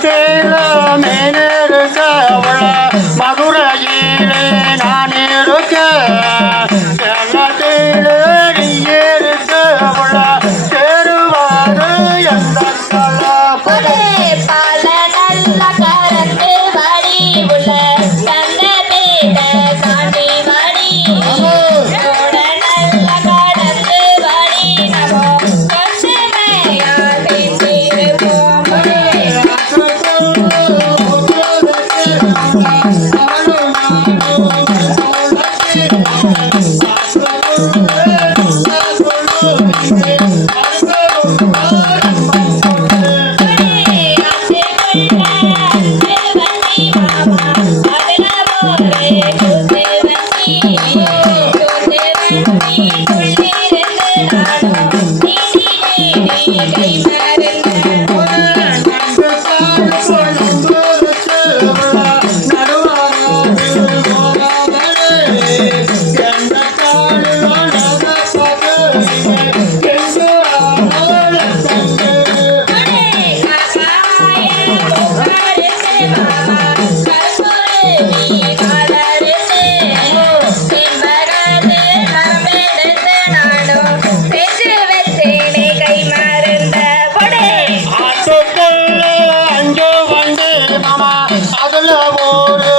Tela Menere Sawara Bye. ore